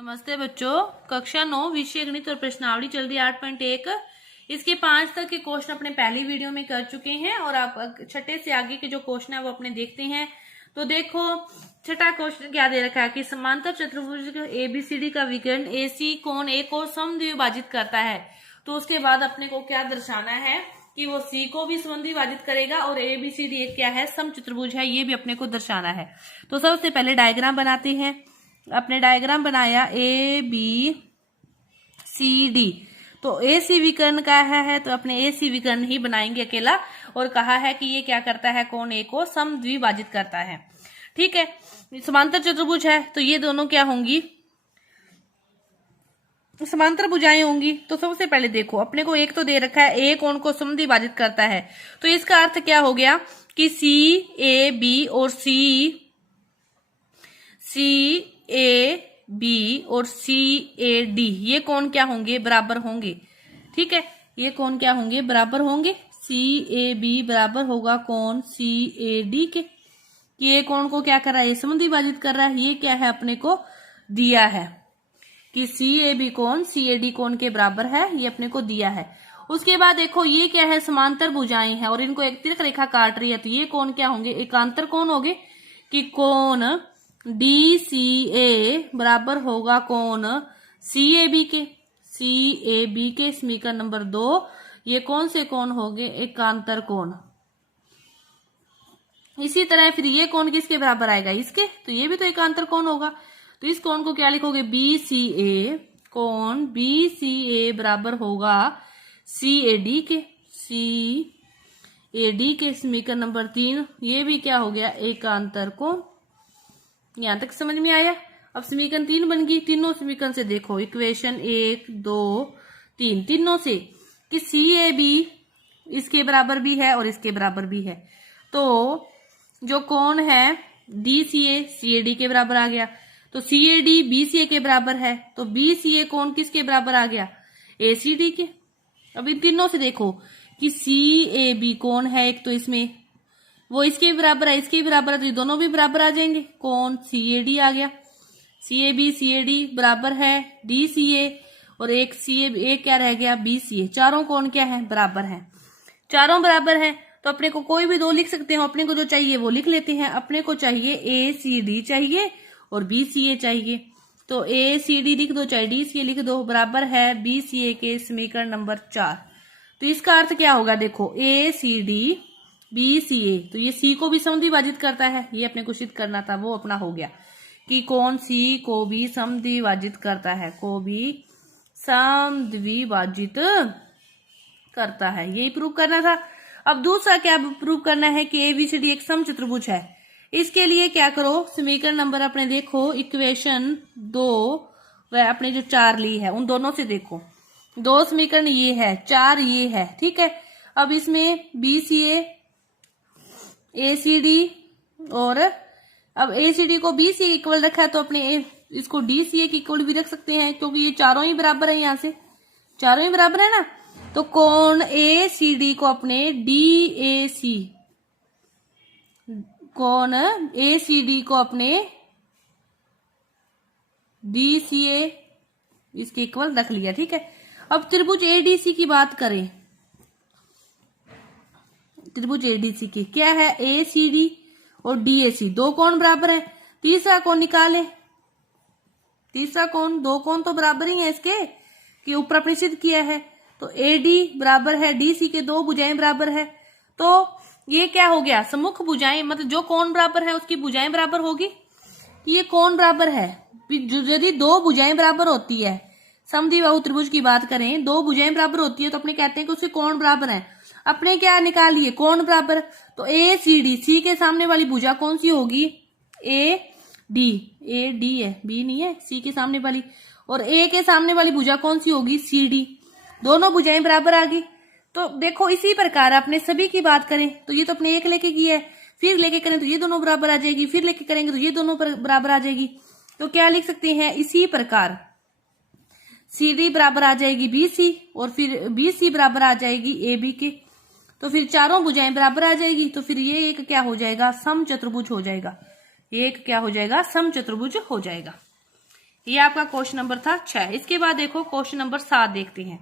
नमस्ते बच्चों, कक्षा 9 विषय गणित और प्रश्नावली चल रही है 8.1। इसके 5 तक के क्वेश्चन अपने पहली वीडियो में कर चुके हैं और आप छठे से आगे के जो क्वेश्चन है वो अपने देखते हैं। तो देखो छठा क्वेश्चन क्या दे रखा है कि समांतर चतुर्भुज एबीसीडी का विकर्ण एसी कोण ए को समद्विभाजित करता है। तो उसके बाद अपने को क्या दर्शाना है कि वो सी को भी समद्विभाजित करेगा और एबीसीडी एक क्या है, समचतुर्भुज है, ये भी अपने को दर्शाना है। तो सबसे पहले डायग्राम बनाते हैं। अपने डायग्राम बनाया ए बी सी डी। तो ए सी विकर्ण का है तो अपने ए सी विकर्ण ही बनाएंगे अकेला, और कहा है कि ये क्या करता है, कोण ए को समद्विभाजित करता है। ठीक है, समांतर चतुर्भुज है तो ये दोनों क्या होंगी, समांतर भुजाएं होंगी। तो सबसे पहले देखो अपने को एक तो दे रखा है ए कोण को समद्विभाजित करता है, तो इसका अर्थ क्या हो गया कि सी ए बी और सी ए बी और सी ए डी ये कोण क्या होंगे, बराबर होंगे। ठीक है, ये कोण क्या होंगे, बराबर होंगे। सी ए बी बराबर होगा कोण सी ए डी के। ये कोण को क्या कर रहा है, समद्विभाजित कर रहा है। ये क्या है, अपने को दिया है कि सी ए बी कोण सी ए डी कोण के बराबर है, ये अपने को दिया है। उसके बाद देखो ये क्या है, समांतर भुजाएं हैं और इनको एक तिरक रेखा काट रही है, तो ये कोण क्या होंगे, एकांतर कोण होंगे कि कोण डी सी ए बराबर होगा कोण सी ए बी के। सी ए बी के समीकरण नंबर 2 ये कौन से कोण होंगे, एकांतर कोण। इसी तरह फिर ये कोण किसके बराबर आएगा, इसके, तो ये भी तो एकांतर कोण होगा। तो इस कोण को क्या लिखोगे, बी सी ए। कोण बी सी ए बराबर होगा सी ए डी के। सी ए डी के समीकरण नंबर 3 ये भी क्या हो गया, एकांतर कोण। यहां तक समझ में आया। अब समीकरण 3 बन गई। तीनों समीकरण से देखो, इक्वेशन 1 2 3 तीनों से कि सी ए बी इसके बराबर भी है और इसके बराबर भी है। तो जो कोण है डी सी ए डी के बराबर आ गया, तो सी ए डी बी सी ए के बराबर है, तो बी सी ए कोण किसके बराबर आ गया, ए सी डी के। अब इन तीनों से देखो कि सी ए बी कोण है एक, तो इसमें वो इसके बराबर है, इसके बराबर है, तो ये दोनों भी बराबर आ जाएंगे। कोण सी ए डी आ गया, सी ए डी बराबर है डी सी ए, और एक सी ए क्या रह गया, बी सी ए। चारों कोण क्या है, बराबर है, चारों बराबर है। तो अपने को कोई भी दो लिख सकते हो, अपने को जो चाहिए वो लिख लेते हैं। अपने को चाहिए ए सी डी चाहिए और बी सी ए चाहिए, तो ए सी डी लिख दो चाहे डी सी ए लिख दो, बराबर है बी सी ए के समीकरण नंबर 4। तो इसका अर्थ क्या होगा, देखो ए सी डी बी सी ए, तो ये सी को भी समद्विभाजित करता है, ये अपने को सिद्ध करना था, वो अपना हो गया कि कोण सी को भी समद्विभाजित करता है, को भी समद्विभाजित करता है, यही प्रूव करना था। अब दूसरा क्या प्रूव करना है कि एबीसीडी एक समचतुर्भुज है। इसके लिए क्या करो, समीकरण नंबर अपने देखो इक्वेशन 2 व अपने जो 4 ली है उन दोनों से देखो, 2 समीकरण ये है, 4 ये है। ठीक है, अब इसमें बी सी ए सी डी, और अब ए सी डी को बी सी इक्वल रखा है तो अपने इसको डी सी ए की इक्वल भी रख सकते हैं, क्योंकि ये चारों ही बराबर है, यहाँ से चारों ही बराबर है ना। तो कोण ए सी डी को अपने डी ए सी, कोण ए सी डी को अपने डी सी ए इसके इक्वल रख लिया। ठीक है, अब त्रिभुज एडीसी की बात करें, त्रिभुज एडीसी की क्या है, ए सी डी और डी ए सी दो कोण बराबर है। तीसरा कोण निकाले, तीसरा कोण, दो कोण तो बराबर ही है इसके, कि ऊपर अपने सिद्ध किया है। तो ए डी बराबर है डी सी के, दो भुजाएं बराबर है, तो ये क्या हो गया, सम्मुख भुजाएं, मतलब जो कोण बराबर है उसकी भुजाएं बराबर होगी। ये कोण बराबर है, यदि दो भुजाएं बराबर होती है, समद्विबाहु त्रिभुज की बात करें, दो भुजाएं बराबर होती है तो अपने कहते हैं कि उसके कोण बराबर है। अपने क्या निकालिए, कोण बराबर, तो ए सी डी, सी के सामने वाली भुजा कौन सी होगी, ए डी है, बी नहीं है, सी के सामने वाली, और ए के सामने वाली भुजा कौन सी होगी, सी डी। दोनों भुजाएं बराबर आ गई। तो देखो इसी प्रकार अपने सभी की बात करें तो ये तो अपने एक लेके की है, फिर लेके करें तो ये दोनों बराबर आ जाएगी, फिर लेके करेंगे तो ये दोनों बराबर आ जाएगी। तो क्या लिख सकते हैं, इसी प्रकार सी डी बराबर आ जाएगी बी सी, और फिर बी सी बराबर आ जाएगी ए बी के, तो फिर चारों भुजाएं बराबर आ जाएगी। तो फिर ये एक क्या हो जाएगा, समचतुर्भुज हो जाएगा। ये एक क्या हो जाएगा, समचतुर्भुज हो जाएगा। ये आपका क्वेश्चन नंबर था 6। इसके बाद देखो क्वेश्चन नंबर 7 देखते हैं।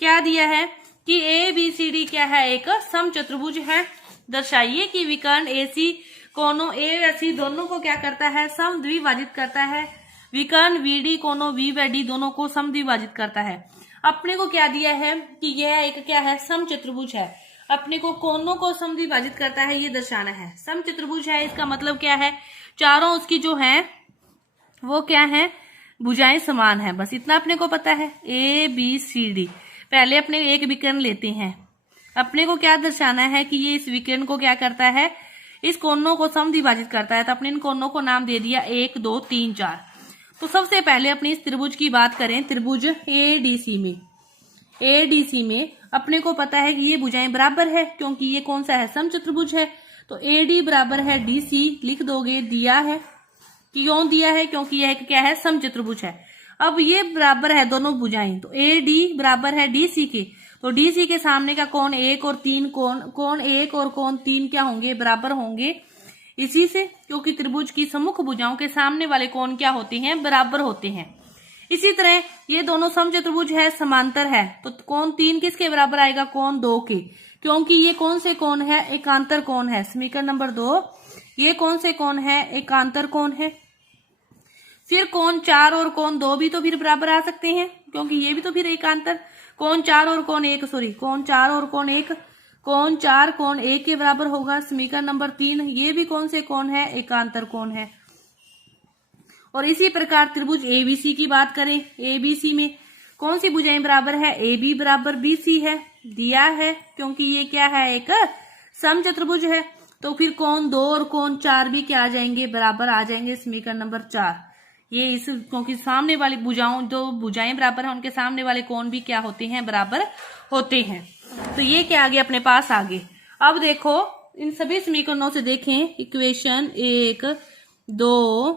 क्या दिया है कि ए बी सी डी क्या है, एक समचतुर्भुज है। दर्शाइए कि विकर्ण एसी कोनों ए व सी दोनों को क्या करता है, समद्विभाजित करता है। विकर्ण वीडी कोनों वी व डी दोनों को समद्विभाजित करता है। अपने को क्या दिया है कि यह एक क्या है, समचतुर्भुज है। अपने को कोनों को समद्विभाजित करता है ये दर्शाना है। समचतुर्भुज है इसका मतलब क्या है, चारों उसकी जो है वो क्या है, भुजाएं समान है। बस इतना अपने को पता है। ए बी सी डी, पहले अपने एक विकर्ण लेते हैं। अपने को क्या दर्शाना है कि ये इस विकर्ण को क्या करता है, इस कोनों को समद्विभाजित करता है। तो अपने इन कोनों को नाम दे दिया 1 2 3 4। तो सबसे पहले अपनी इस त्रिभुज की बात करें, त्रिभुज एडीसी में। एडीसी में अपने को पता है कि ये भुजाएं बराबर है, क्योंकि ये कौन सा है, समचतुर्भुज है। तो एडी बराबर है डीसी लिख दोगे, दिया है। क्यों दिया है, क्योंकि यह एक क्या है, समचतुर्भुज है। अब ये बराबर है दोनों भुजाएं, तो ए डी बराबर है डीसी के। तो डीसी के सामने का कोण 1 और 3, कोण 1 और कोण 3 क्या होंगे, बराबर होंगे। इसी से, क्योंकि त्रिभुज की सम्मुख भुजाओं के सामने वाले कोण क्या होते हैं, बराबर होते हैं। इसी तरह ये दोनों समचतुर्भुज है, समांतर है। तो कोण 3 किसके बराबर आएगा, कोण 2 के, क्योंकि ये कौन से कोण है, एकांतर कोण है। समीकरण नंबर 2, ये कौन से कोण है, एकांतर कोण है। फिर कोण 4 और कोण 2 भी तो फिर बराबर आ सकते हैं, क्योंकि ये भी तो फिर एकांतर। कोण 4 और कोण 1, सॉरी, कोण 4 और कोण 1, कोण 4 कोण 1 के बराबर होगा। समीकरण नंबर 3, ये भी कौन से कोण है, एकांतर कोण है। और इसी प्रकार त्रिभुज एबीसी की बात करें, एबीसी में कौन सी भुजाएं बराबर है, ए बी बराबर बीसी है, दिया है, क्योंकि ये क्या है, एक समचतुर्भुज है। तो फिर कोण 2 और कोण 4 भी क्या आ जाएंगे, बराबर आ जाएंगे। समीकरण नंबर 4, ये इस, क्योंकि सामने वाली भुजाओं, जो भुजाएं बराबर है उनके सामने वाले कोण भी क्या होते हैं, बराबर होते हैं। तो ये क्या आ गया अपने पास आगे। अब देखो इन सभी समीकरणों से देखें, इक्वेशन 1 2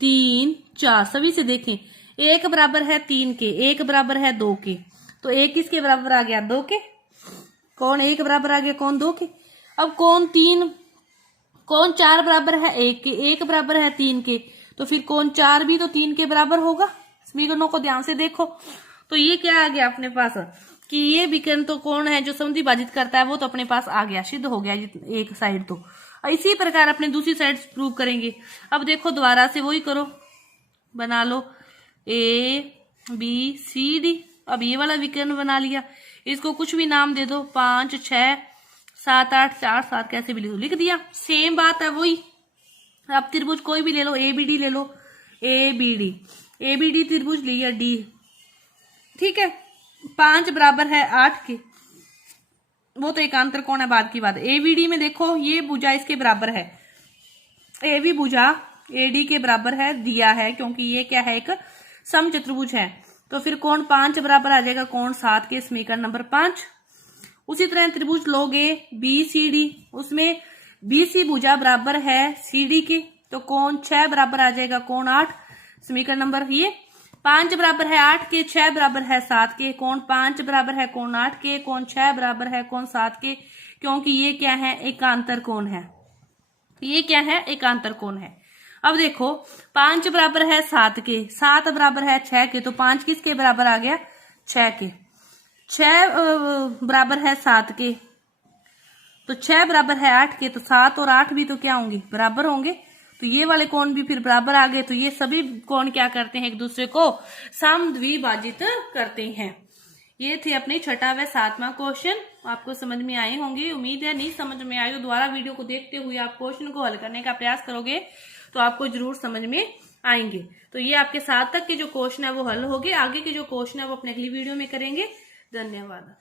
3 4 सभी से देखें, 1 बराबर है 3 के, 1 बराबर है 2 के। तो 1 किसके बराबर आ गया, 2 के। कोण 1 बराबर आ गया कोण 2 के। अब कोण 4 बराबर है 1 के, 1 बराबर है 3 के। तो फिर कोण 4 भी तो 3 के बराबर होगा। समीकरणों को ध्यान से देखो। तो ये क्या आ गया अपने पास कि ये विकर्ण तो कोण है जो समद्विभाजित करता है, वो तो अपने पास आ गया, सिद्ध हो गया एक साइड। तो इसी प्रकार अपने दूसरी साइड प्रूव करेंगे। अब देखो दोबारा से वही करो, बना लो ए बी सी डी। अब ये वाला विकर्ण बना लिया, इसको कुछ भी नाम दे दो, 5 6 7 8 4 7 कैसे भी लिख दिया। सेम बात है वही। अब त्रिभुज कोई भी ले लो, एबीडी ले लो, एबीडी त्रिभुज लिया डी, ठीक है। 5 बराबर है 8 के, वो तो एकांतर कोण है, बाद की बात। एबीडी में देखो ये भुजा इसके बराबर है, ए भी भुजा एडी के बराबर है, दिया है, क्योंकि ये क्या है, एक समचतुर्भुज है। तो फिर कोण 5 बराबर आ जाएगा कोण 7 के, समीकरण नंबर 5। उसी तरह त्रिभुज लोगे बी सी डी, उसमें बीसी भुजा बराबर है सीडी के, तो कोण 6 बराबर आ जाएगा कोण 8, समीकरण नंबर, ये 5 बराबर है 8 के, 6 बराबर है 7 के। कोण 5 बराबर है कोण 8 के, कोण 6 बराबर है कोण 7 के, क्योंकि ये क्या है, एकांतर कोण है। ये क्या है, एकांतर कोण है। अब देखो 5 बराबर है 7 के, 7 बराबर है 6 के, तो 5 किसके बराबर आ गया, 6 के। 6 बराबर है 7 के, तो 6 बराबर है 8 के, तो 7 और 8 भी तो क्या होंगे, बराबर होंगे। तो ये वाले कोण भी फिर बराबर आ गए। तो ये सभी कोण क्या करते हैं, एक दूसरे को समद्विभाजित करते हैं। ये थे अपने 6वां व 7वां क्वेश्चन। आपको समझ में आए होंगे, उम्मीद है। नहीं समझ में आए तो दोबारा वीडियो को देखते हुए आप क्वेश्चन को हल करने का प्रयास करोगे तो आपको जरूर समझ में आएंगे। तो ये आपके 7 तक के जो क्वेश्चन है वो हल हो गए। आगे के जो क्वेश्चन है वो अपने अगली वीडियो में करेंगे। धन्यवाद।